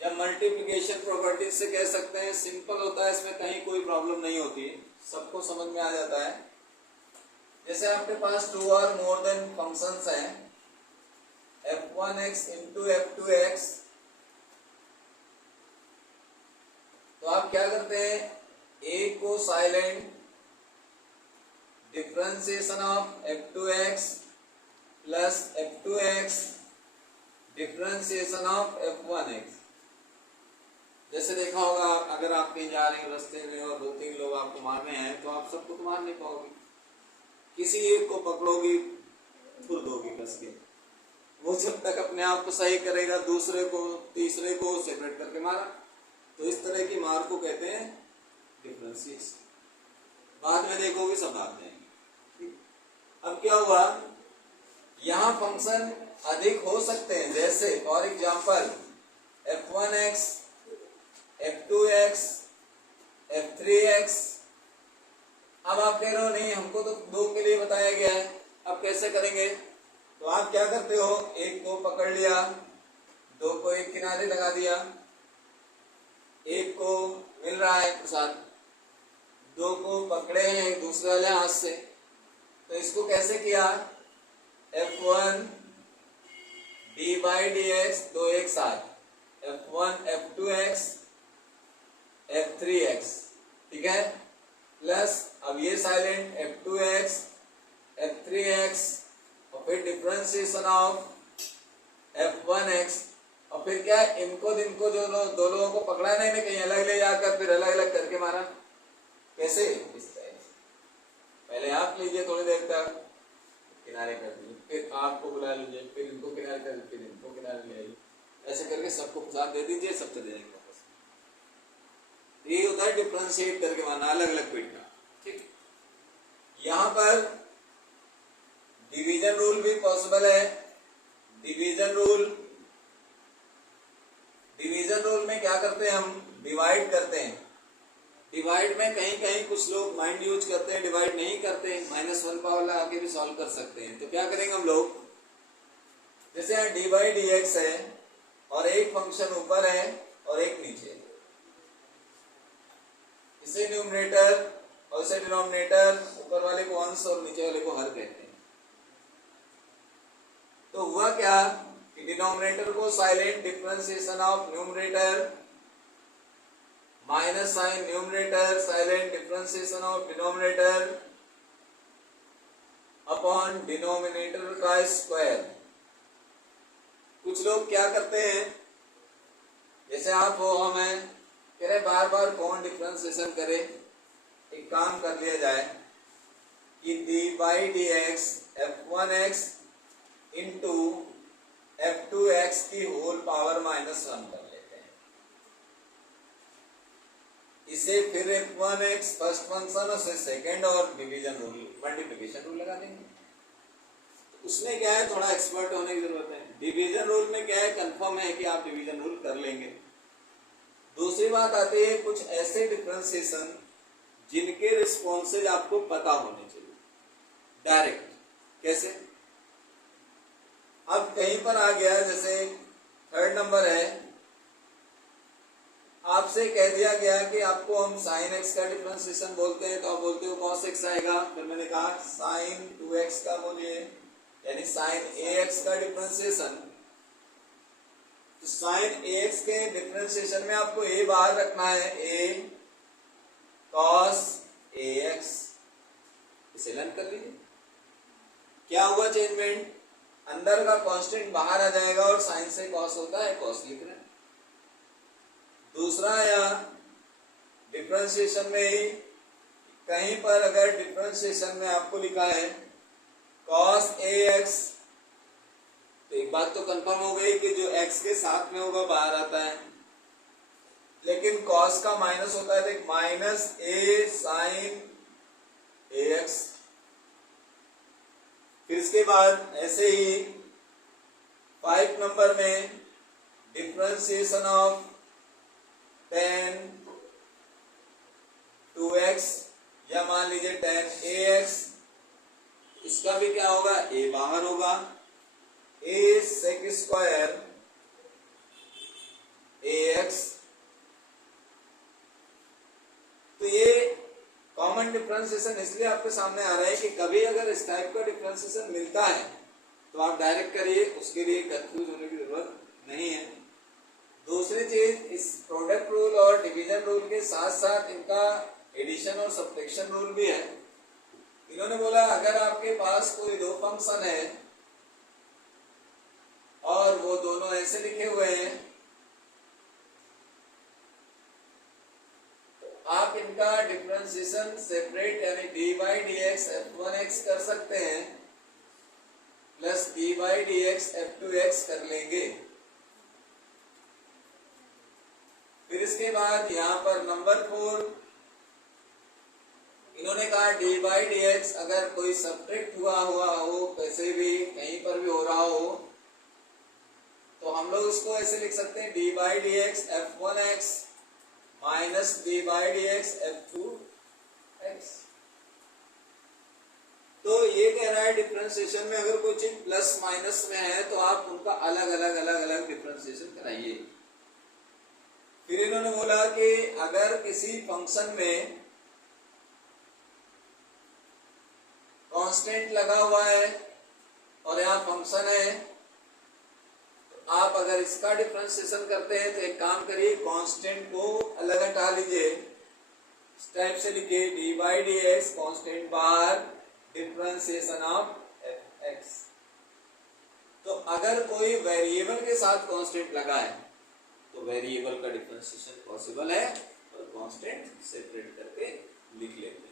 या multiplication property से कह सकते हैं, सिंपल होता है, इसमें कहीं कोई प्रॉब्लम नहीं होती है, सबको समझ में आ जाता है। जैसे आपके पास 2 और मोर देन फंक्शंस हैं, f1x इंटू f2x, तो आप क्या करते हैं, a को silent differentiation of f2x plus f2x differentiation of f1x। जैसे देखा होगा, अगर आप कहीं जा रहे हैं रास्ते में और 2-3 लोग आपको मारने हैं तो आप सबको तो मार नहीं पाओगे, किसी एक को पकड़ोगे, फुर दोगे कस के, वो जब तक अपने आप को सही करेगा दूसरे को तीसरे को सेपरेट करके मारा। तो इस तरह की मार को कहते हैं डिफरेंशिएशन। बाद में देखोगे सब आते हैं। अब क्या हुआ, यहाँ फंक्शन अधिक हो सकते हैं, जैसे for example f1x f2x f3x। अब आप कह रहे हो नहीं हमको तो 2 के लिए बताया गया है, अब कैसे करेंगे, तो आप क्या करते हो, एक को पकड़ लिया, 2 को एक किनारे लगा दिया, एक को मिल रहा है प्रसाद, 2 को पकड़े हैं दूसरे वाले हाथ से, तो इसको कैसे किया, f1 d बाई dx, 2 एक साथ, f1 f2x f3x, ठीक है, प्लस अब ये साइलेंट f2x f3x और फिर डिफरेंशिएशन ऑफ f1x, और फिर क्या इनको जो दो लोगों को पकड़ा नहीं ना, कहीं अलग ले जाकर फिर अलग अलग करके मारा। कैसे, इस तरह से पहले आप लीजिए थोड़ी देर तक, किनारे कर दीजिए, फिर आपको बुला लीजिए, फिर इनको किनारे कर दीजिए, फिर इनको किनारे ले आइए, ऐसे करके सबको प्रसाद दे दीजिए, सब चले जाएंगे वापस। ये होता है डिफरेंशिएट करके मारना, अलग अलग पीटना, ठीक। यहाँ पर डिवीजन रूल भी पॉसिबल है। डिवीजन रूल में क्या करते हैं, हम डिवाइड करते हैं। डिवाइड में कहीं कहीं कुछ लोग माइंड यूज करते हैं, डिवाइड नहीं करते, -1 पावर लगा के भी सॉल्व कर सकते हैं। तो क्या करेंगे हम लोग, जैसे यहाँ डी बाई डी एक्स है और एक फंक्शन ऊपर है और एक नीचे, इसे न्यूमरेटर और इसे डिनोमिनेटर, ऊपर वाले को अंश और नीचे वाले को हर कहते हैं। तो हुआ क्या कि डिनोमिनेटर को silent differentiation of numerator minus sign numerator silent differentiation of denominator upon denominator का स्क्वायर। कुछ लोग क्या करते हैं, जैसे आप हो, हमें कह रहे बार बार कौन डिफरेंशिएशन करे, एक काम कर लिया जाए कि D by D x f1x into f2x की होल पावर -1 कर लेते हैं। इसे फिर f1x फर्स्ट फंक्शन और सेकेंड और डिवीजन रूल मल्टीप्लिकेशन रूल लगा देंगे। तो उसमें क्या है, थोड़ा एक्सपर्ट होने की जरूरत है। डिवीजन रूल में क्या है, कंफर्म है कि आप डिवीजन रूल कर लेंगे। दूसरी बात आती है कुछ ऐसे डिफरेंशिएशन जिनके रिस्पॉन्सेज आपको पता होने चाहिए डायरेक्ट। कैसे, अब कहीं पर आ गया, जैसे 3rd नंबर है, आपसे कह दिया गया कि आपको हम sin x का डिफरेंशिएशन बोलते हैं, तो आप बोलते हो cos x आएगा, फिर मैंने कहा sin 2x का बोलिए, यानी sin ax का डिफरेंशिएशन। तो sin ax के डिफरेंशिएशन में आपको a बाहर रखना है, a cos ax, इसे लर्न कर लीजिए। क्या हुआ चेंजमेंट, अंदर का कांस्टेंट बाहर आ जाएगा और साइन से कॉस होता है, कॉस लिख रहे हैं। दूसरा, या डिफरेंशिएशन में ही कहीं पर अगर डिफरेंशिएशन में आपको लिखा है cos ax, तो एक बात तो कंफर्म हो गई कि जो x के साथ में होगा बाहर आता है, लेकिन cos का माइनस होता है, तो माइनस a sin ax। फिर इसके बाद ऐसे ही 5 नंबर में डिफरेंशिएशन ऑफ tan 2x, या मान लीजिए tan ax, इसका भी क्या होगा, a बाहर होगा, a sec स्क्वायर ax। तो ये कॉमन डिफरेंशिएशन इसलिए आपके सामने आ रहा है कि कभी अगर इस टाइप का डिफरेंशिएशन मिलता है तो आप डायरेक्ट करिए, उसके लिए कंफ्यूज होने की जरूरत नहीं है। दूसरी चीज, इस प्रोडक्ट रूल और डिवीजन रूल के साथ साथ इनका एडिशन और सब्ट्रैक्शन रूल भी है। इन्होंने बोला अगर आपके पास कोई दो फंक्शन है और वो दोनों ऐसे लिखे हुए हैं, तो आप इनका डिफरेंशिएशन सेपरेट यानी D by D x f1x कर सकते हैं plus D by D x f2x कर लेंगे। फिर इसके बाद यहाँ पर नंबर 4 इन्होंने कहा डी बाई डी एक्स अगर कोई सब्ट्रैक्ट हुआ हो, कैसे भी कहीं पर भी हो रहा हो, तो हम लोग उसको ऐसे लिख सकते हैं D by D x f1x minus D by D x f2x। तो ये कह रहा है डिफरेंशिएशन में अगर कोई चीज प्लस माइनस में है तो आप उनका अलग अलग डिफरेंशिएशन कराइए। फिर इन्होंने बोला कि अगर किसी फंक्शन में कांस्टेंट लगा हुआ है और यहाँ फंक्शन है, तो आप अगर इसका डिफरेंशिएशन करते हैं तो एक काम करिए, कांस्टेंट को अलग हटा लीजिए, इस टाइप से लिखिए D by D x constant bar differentiation of x। तो अगर कोई वेरिएबल के साथ कांस्टेंट लगा है तो वेरिएबल का डिफरेंशिएशन पॉसिबल है और कांस्टेंट सेपरेट करके लिख लेते हैं।